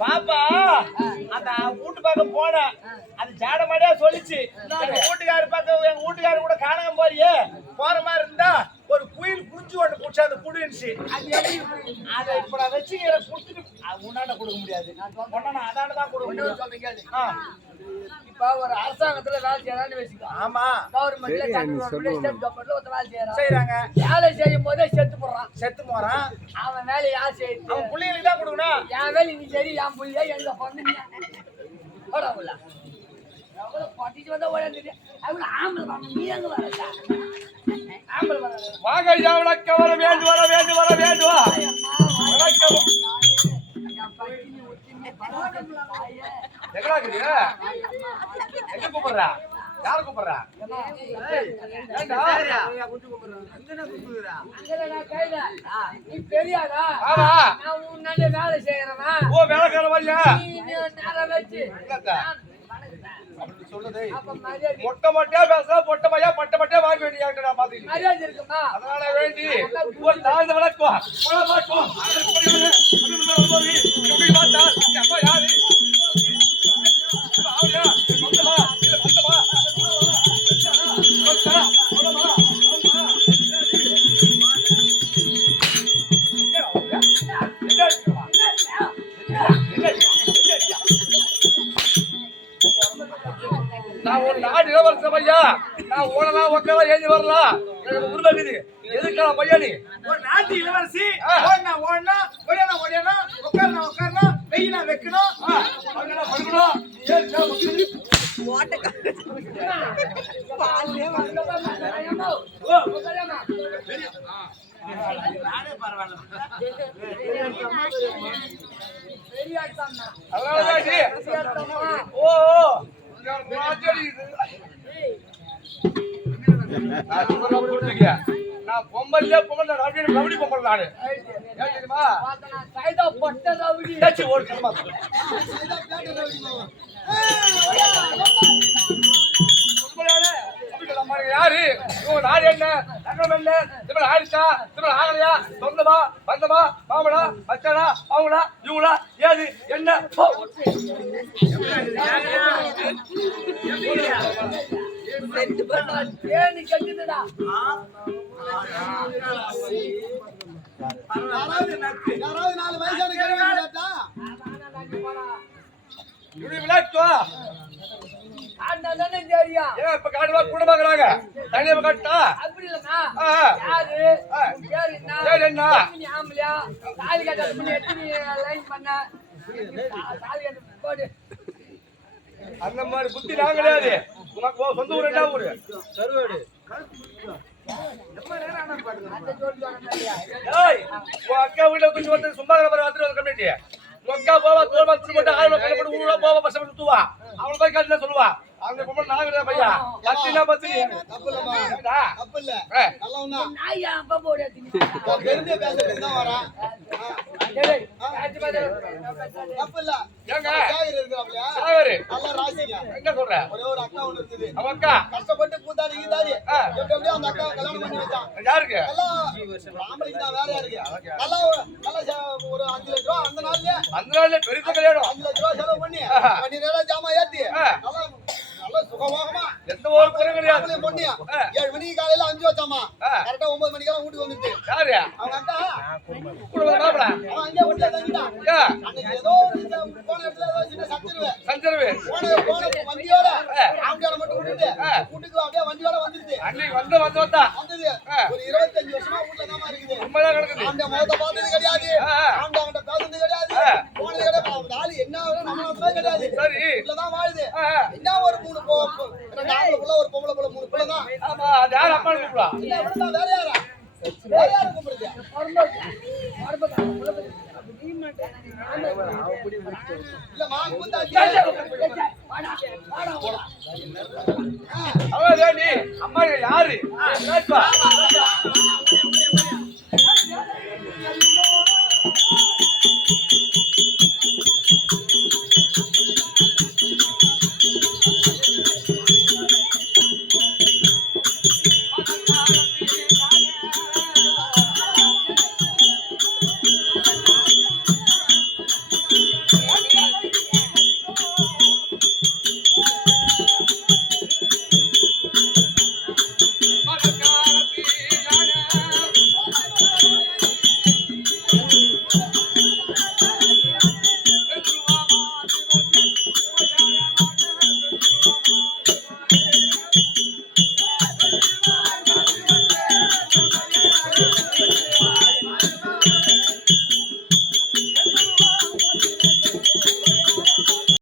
பாப்பா அந்த வீட்டு பக்கம் போன அது ஜாடமாடியா சொல்லிச்சு எங்க வீட்டுக்காரு பக்கம் எங்க வீட்டுக்காரு கூட காணாம போறியே போற மாதிரி இருந்தா ஒரு குயில் குஞ்சு ஒன்று குடிச்சு அதை குடிச்சு அதை இப்ப நான் வச்சுக்கிற குடுத்துட்டு உன்னாண்ட கொடுக்க முடியாது அதானதான் கொடுக்க முடியும். இப்ப ஒரு அரசாங்கத்துல வேலை செய்யறான்னு வச்சுக்கோ. ஆமா, கவர்மெண்ட்ல ஸ்டேட் கவர்மெண்ட்ல ஒரு வேலை செய்யறாங்க. வேலை செய்யும் போதே செத்து போறான். அவன் வேலை யார் செய்யுது? அவன் பிள்ளைங்களுக்கு தான் கொடுக்கணும். என் வேலை நீ சரி, என் பிள்ளைய எங்க பண்ணுங்க பட்டிச்சு வந்தா ஓடாது. அவ்வளவு ஆம்பளை நீ எங்க வரா? ஆம்பளை வர வாங்க வணக்கம் வர வேண்டும் வர வேண்டும் வர வேண்டும் வணக்கம். எங்க கூப்பிடுறா? யாரு கூப்பிடுறா? நீ பெரியாடா? நான் உன்னால வேலை செய்யறவா? ஓ, வேலைக்கார வழியா வச்சு சொல்லுது. மொட்டை மொட்டையா பேச பொட்ட பையா பட்ட மட்டையா வாங்க வேண்டிய மரியாதை இருக்குமா? அதனால வேண்டி ஒரு தாழ்ந்த வணக்கம் நான் ஒரு நாடு இளவரசம் ஐயா. நான் ஓடலாம் உட்காரலாம் ஏஞ்சி வரலாம். எனக்கு உருவாக்குது. எதுக்காக பையா நீ ஒரு நாட்டு இளவரசி? ஓடனா ஓடியானா உட்காரணும் வெயினா வைக்கணும் படுக்கணும். நான் சொல்றத புரிஞ்சுக்க. நான் பொம்பல்ல பொம்பல் ரவுடி பொம்பல் நானு. ஏன் தெரியுமா? பார்த்தா சைதா பட்ட ரவுடி. டச் ஓடு கர்மா. யாரு நாடு என்ன நகரம் என்ன இவன் ஆடிச்சா இவன் ஆகலையா சொந்தமா பந்தமா மாமனா மச்சானா அவங்களா இவங்களா ஏது என்ன ஏனி கட்டிட்டடா யாராவது 4 வயசான கேட்டா இப்படி விளையாட்டுவா அண்ணாதானே தெரியா ஏன் இப்ப காடுவா கூட பாக்குறாங்க தனியா காட்டா அப்படி இல்லனா யாரு பேர் என்ன பேர் என்ன நீ ஆம்பளையா தாலி கட்ட பண்ணி எத்தனை லைன் பண்ண தாலி கட்ட போடு அந்த மாதிரி புத்தி நான் கிடையாது உனக்கு சொந்த ஊர் என்ன ஊரு கருவாடு அந்த ஜோடி வரலையா ஏய் உன் அக்கா வீட்டுல கொஞ்சம் வந்து சும்மா கிளம்புற வந்து கம்யூனிட்டி உன் அக்கா போவா தோல்மா துணி போட்டு ஆயிரம் கலப்பட்டு ஊருல போவா பஸ் சுத்துவா அவளை போய் காட்டுல சொல்லுவா அந்த பொம்பளை நான் கிடையாது பையா பத்தினா பத்தி தப்புலமா தப்பு இல்ல நல்லவனா நாய் அப்ப போடு பெருந்தே பேசுறதுக்கு தான் வரான் டேய் ஆச்சு பாரு தப்பு இல்ல ஏங்க சாகர் இருக்கறாப்லையா சாகர் நல்ல ராசிங்க என்ன சொல்ற ஒரே ஒரு அக்கா ஒன்னு இருந்தது அவ அக்கா கஷ்டப்பட்டு கூத்தாடி கீதாடி எப்படி அந்த அக்கா கல்யாணம் பண்ணி வச்சான் யாருக்கு நல்லா ஆம்பளைக்கு தான் வேற யாருக்கு நல்லா ஒரு 5 லட்சம் ரூபா அந்த நாள்ல பெரிய கல்யாணம் 5 லட்சம் ரூபா செலவு பண்ணி நேரா ஜாமா ஏத்தி நல்லா சுகமாக எந்த ஒரு குறை கிடையாது பொண்ணியா 7 மணிக்கு காலையில 5 வச்சாமா கரெக்டா 9 மணிக்கெல்லாம் வீட்டுக்கு வந்துட்டு யாரு அவங்க அக்கா கூட வந்தாப்ல அவன் அங்கே வீட்டுல தங்கிட்டான் அன்னைக்கு ஏதோ போன இடத்துல ஏதோ சின்ன சஞ்சருவே போன வண்டியோட ஆம்பியால மட்டும் விட்டுட்டு வீட்டுக்கு அப்படியே வண்டியோட வந்துருச்சு அன்னைக்கு வந்தா வந்தது ஒரு 25 வருஷமா வீட்டுல தான் இருக்குது உண்மைதான் கிடக்குது ஆம்பியா முகத்தை பார்த்தது கிடையாது ஆம்பியா அவன்கிட்ட பேசுறது கிடையாது போனது கிடையாது அவன் ஆளு என்ன ஆகுது நம்ம வந்து கிடையாது சரி இல்லதான் வாழுது என்ன ஒரு 3 ஆம்பளை புள்ள ஒரு பொம்பளை புள்ள 3 புள்ள தான் ஆமா அது யார் அப்பா கூப்பிடா இல்ல இவன் வேற யாரா கூப்பிடுறது இல்ல மாங்க வந்து அவன் அம்மா யாரு